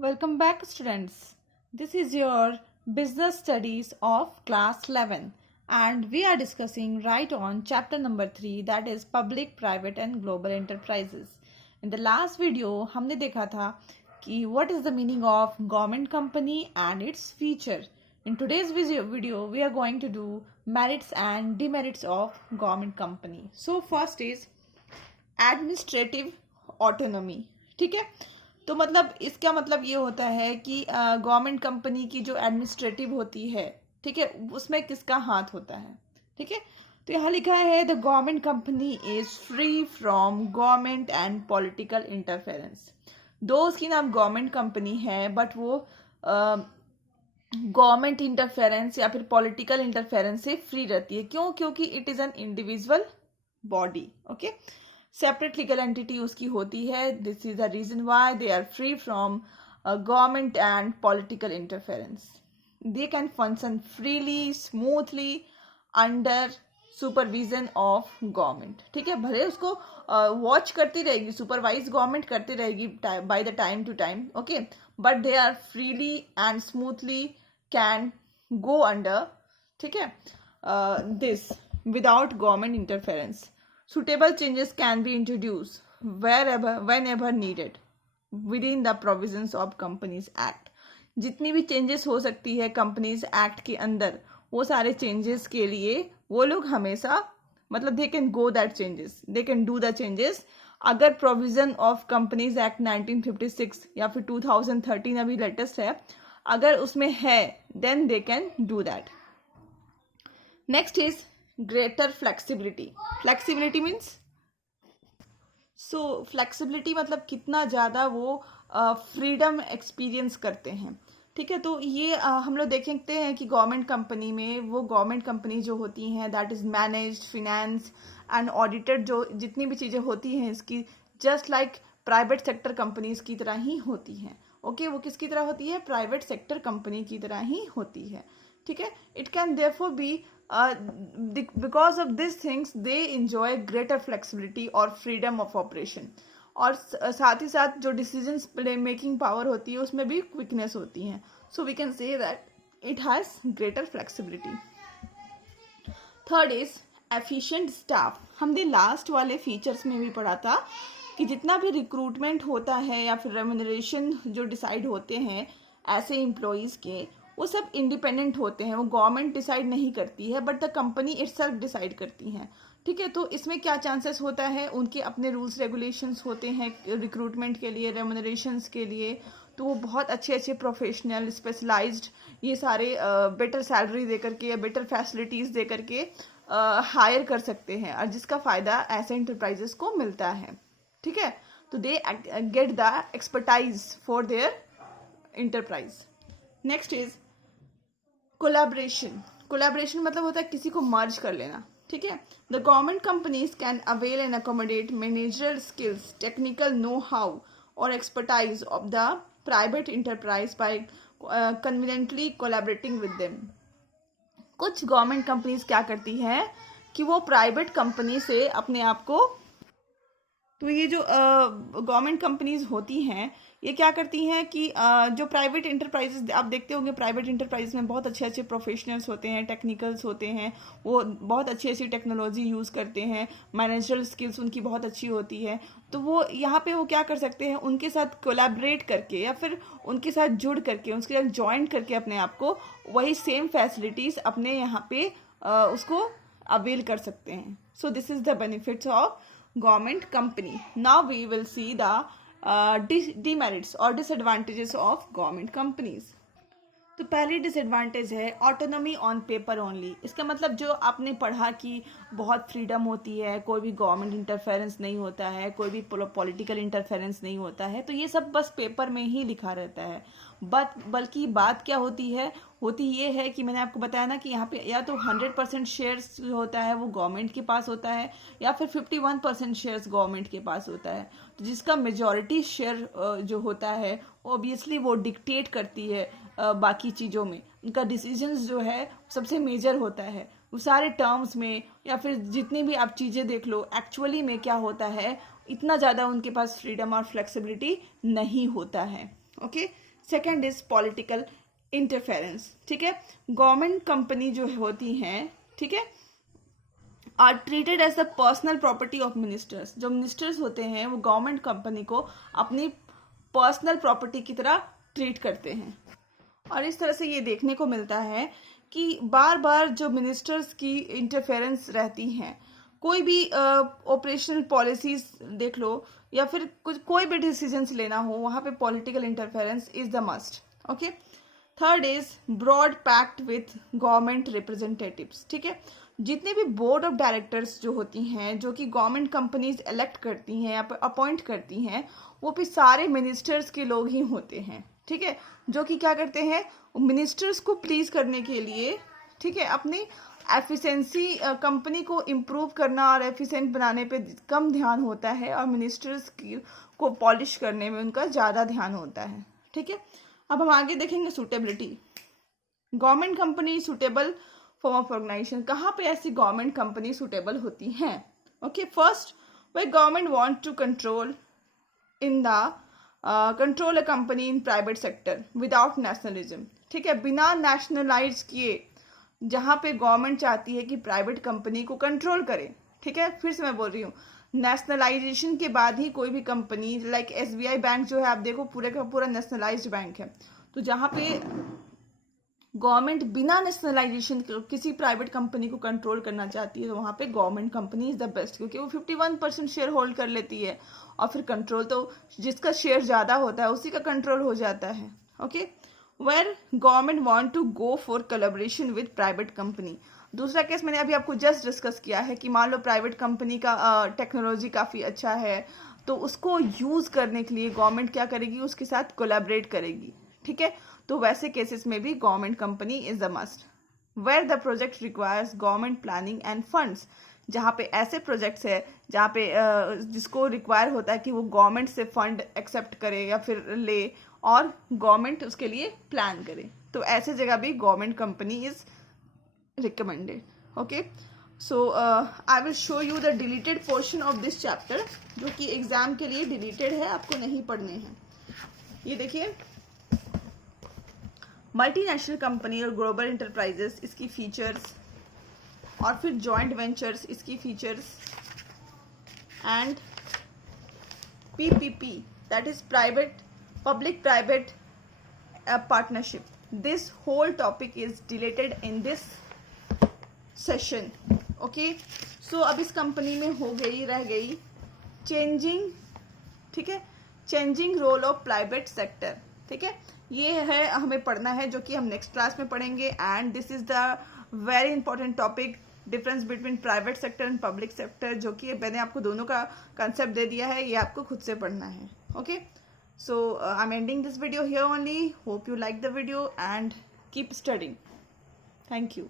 Welcome back, students. This is your business studies of class 11, and we are discussing right on chapter number 3, that is public, private and global enterprises. In the last video हमने देखा था कि what is the meaning of government company and its feature. In today's video we are going to do merits and demerits of government company. So first is administrative autonomy. ठीक है, तो मतलब इसका मतलब ये होता है कि गवर्नमेंट कंपनी की जो एडमिनिस्ट्रेटिव होती है, ठीक है, उसमें किसका हाथ होता है. ठीक है, तो यहाँ लिखा है the government company is free from government and political interference. दो उसकी नाम गवर्नमेंट कंपनी है बट वो गवर्नमेंट इंटरफेरेंस या फिर पॉलिटिकल इंटरफेरेंस से फ्री रहती है. क्यों? क्योंकि it is an individual body. Okay, separate legal entity उसकी होती है. This is the reason why they are free from government and political interference. They can function freely smoothly under supervision of government. ठीक है, भले उसको watch करती रहेगी, supervise government करती रहेगी by the time to time. Okay, but they are freely and smoothly can go under. ठीक है, this without government interference. Suitable changes can be introduced whenever needed within the provisions of Companies Act. जितनी भी changes हो सकती है companies act के अंदर, वो सारे चेंजेस के लिए वो लोग हमेशा मतलब they can go that changes, they can do the changes. अगर प्रोविजन ऑफ कंपनीज एक्ट 1956 या फिर 2013 अभी लेटेस्ट है, अगर उसमें है then they can do that. Next is greater flexibility. Flexibility means flexibility मतलब कितना ज़्यादा वो फ्रीडम एक्सपीरियंस करते हैं. ठीक है, तो ये हम लोग देखते हैं कि गवर्नमेंट कंपनी में वो गवर्नमेंट कंपनी जो होती हैं that is managed, finance and audited, जो जितनी भी चीज़ें होती हैं इसकी just like private sector companies की तरह ही होती हैं. ओके, वो किसकी तरह होती है? प्राइवेट सेक्टर कंपनी की तरह ही होती है. ठीक है, it can therefore be because of these things they enjoy greater flexibility और freedom of operation. और साथ ही साथ जो decisions making power होती है उसमें भी quickness होती है. So we can say that it has greater flexibility. Third is efficient staff. हमने लास्ट वाले फीचर्स में भी पढ़ा था कि जितना भी रिक्रूटमेंट होता है या फिर रेम्यूनरेशन जो डिसाइड होते हैं ऐसे एम्प्लॉयज़ के, वो सब इंडिपेंडेंट होते हैं. वो गवर्नमेंट डिसाइड नहीं करती है but the company itself decide करती हैं. ठीक है, तो इसमें क्या चांसेस होता है, उनके अपने रूल्स रेगुलेशंस होते हैं रिक्रूटमेंट के लिए, रेम्यूनरेशंस के लिए. तो वो बहुत अच्छे अच्छे प्रोफेशनल स्पेशलाइज्ड ये सारे बेटर सैलरी दे करके या बेटर फैसिलिटीज़ दे करके हायर कर सकते हैं, और जिसका फ़ायदा ऐसे इंटरप्राइजेस को मिलता है. ठीक है, तो they get the expertise for their enterprise. Next is collaboration. Collaboration मतलब होता है किसी को मर्ज कर लेना. ठीक है, the government companies can avail and accommodate managerial skills, technical know how और expertise of the private enterprise by conveniently collaborating with them. कुछ गवर्नमेंट कंपनीज क्या करती है कि वो प्राइवेट कंपनी से अपने आप को, तो ये जो गवर्नमेंट कंपनीज होती हैं ये क्या करती हैं कि जो प्राइवेट इंटरप्राइजेस आप देखते होंगे, प्राइवेट इंटरप्राइज में बहुत अच्छे अच्छे प्रोफेशनल्स होते हैं, टेक्निकल्स होते हैं, वो बहुत अच्छी अच्छी टेक्नोलॉजी यूज़ करते हैं, मैनेजरल स्किल्स उनकी बहुत अच्छी होती है. तो वो यहाँ पे वो क्या कर सकते हैं, उनके साथ कोलैबोरेट करके या फिर उनके साथ जुड़ करके, उनके साथ ज्वाइन करके अपने आप को वही सेम फैसिलिटीज़ अपने यहाँ पे उसको अवेल कर सकते हैं. So this is the benefits of government company. Now we will see the demerits or disadvantages of government companies. तो पहली डिसएडवांटेज है ऑटोनॉमी ऑन पेपर ओनली. इसका मतलब जो आपने पढ़ा कि बहुत फ्रीडम होती है, कोई भी गवर्नमेंट इंटरफेरेंस नहीं होता है, कोई भी पॉलिटिकल इंटरफेरेंस नहीं होता है, तो ये सब बस पेपर में ही लिखा रहता है. बल्कि बात क्या होती है, होती ये है कि मैंने आपको बताया ना कि यहाँ पे या तो 100% शेयर्स जो होता है वो गवर्नमेंट के पास होता है या फिर 51% शेयर्स गवर्नमेंट के पास होता है. तो जिसका मेजॉरिटी शेयर जो होता है ऑब्वियसली वो डिक्टेट करती है बाकी चीज़ों में. उनका डिसीजंस जो है सबसे मेजर होता है. वो सारे टर्म्स में या फिर जितनी भी आप चीज़ें देख लो, एक्चुअली में क्या होता है, इतना ज़्यादा उनके पास फ्रीडम और फ्लेक्सिबिलिटी नहीं होता है. Okay, second is political interference, ठीक है। गवर्नमेंट कंपनी जो होती हैं, ठीक है, are treated as the personal property of ministers. जो मिनिस्टर्स होते हैं वो गवर्नमेंट कंपनी को अपनी पर्सनल प्रॉपर्टी की तरह ट्रीट करते हैं। और इस तरह से ये देखने को मिलता है कि बार बार जो मिनिस्टर्स की इंटरफेरेंस रहती हैं, कोई भी ऑपरेशनल पॉलिसीज देख लो या फिर कुछ कोई भी डिसीजंस लेना हो, वहाँ पे political interference is the must. Okay, third is broad pact with government representatives, ठीक है। जितने भी बोर्ड ऑफ डायरेक्टर्स जो होती हैं, जो कि गवर्नमेंट कंपनीज इलेक्ट करती हैं या फिर अपॉइंट करती हैं, वो भी सारे मिनिस्टर्स के लोग ही होते हैं, ठीक है। जो कि क्या करते हैं, मिनिस्टर्स को प्लीज करने के लिए, ठीक है, अपनी एफिशिएंसी कंपनी को इम्प्रूव करना और एफिशिएंट बनाने पे कम ध्यान होता है, और मिनिस्टर्स को पॉलिश करने में उनका ज़्यादा ध्यान होता है, ठीक है। अब हम आगे देखेंगे suitability. Government company suitable form of organisation. कहाँ पे ऐसी गवर्नमेंट कंपनी सूटेबल होती हैं? Okay, first, where government want to control a company in private sector without nationalism, ठीक है, बिना नेशनलाइज किए, जहाँ पे गवर्नमेंट चाहती है कि प्राइवेट कंपनी को कंट्रोल करे, ठीक है। फिर से मैं बोल रही हूँ, नेशनलाइजेशन के बाद ही कोई भी कंपनी, लाइक SBI बैंक जो है, आप देखो पूरे का पूरा नेशनलाइज्ड बैंक है। तो जहाँ पे गवर्नमेंट बिना नेशनलाइजेशन किसी प्राइवेट कंपनी को कंट्रोल करना चाहती है, तो वहाँ पे government company is the best, क्योंकि वो 51% शेयर होल्ड कर लेती है, और फिर कंट्रोल तो जिसका शेयर ज़्यादा होता है उसी का कंट्रोल हो जाता है। Okay, where government want to go for collaboration with private company. दूसरा केस मैंने अभी आपको जस्ट डिस्कस किया है कि मान लो प्राइवेट कंपनी का टेक्नोलॉजी काफ़ी अच्छा है, तो उसको यूज़ करने के लिए गवर्नमेंट क्या करेगी, उसके साथ कोलैबोरेट करेगी, ठीक है। तो वैसे केसेस में भी government company is the must. Where the project requires government planning and funds. जहाँ पे ऐसे प्रोजेक्ट्स है जहाँ पे जिसको रिक्वायर होता है कि वो गवर्नमेंट से फंड एक्सेप्ट करे या फिर ले, और गवर्नमेंट उसके लिए प्लान करे, तो ऐसे जगह भी government company is recommended. Okay, so I will show you the deleted portion of this chapter, जो कि एग्जाम के लिए डिलीटेड है, आपको नहीं पढ़ने हैं। ये देखिए, मल्टीनेशनल कंपनी और ग्लोबल इंटरप्राइजेस, इसकी फीचर्स, और फिर जॉइंट वेंचर्स, इसकी features, and PPP, that is public private partnership. This whole topic is deleted in this session. Okay, so अब इस कंपनी में रह गई चेंजिंग, ठीक है, changing role of private sector, ठीक है। ये है हमें पढ़ना है, जो कि हम नेक्स्ट क्लास में पढ़ेंगे, and this is the very important topic, difference between private sector and public sector, जो कि मैंने आपको दोनों का कंसेप्ट दे दिया है, ये आपको खुद से पढ़ना है। Okay, so I am ending this video here only. Hope you like the video and keep studying. Thank you.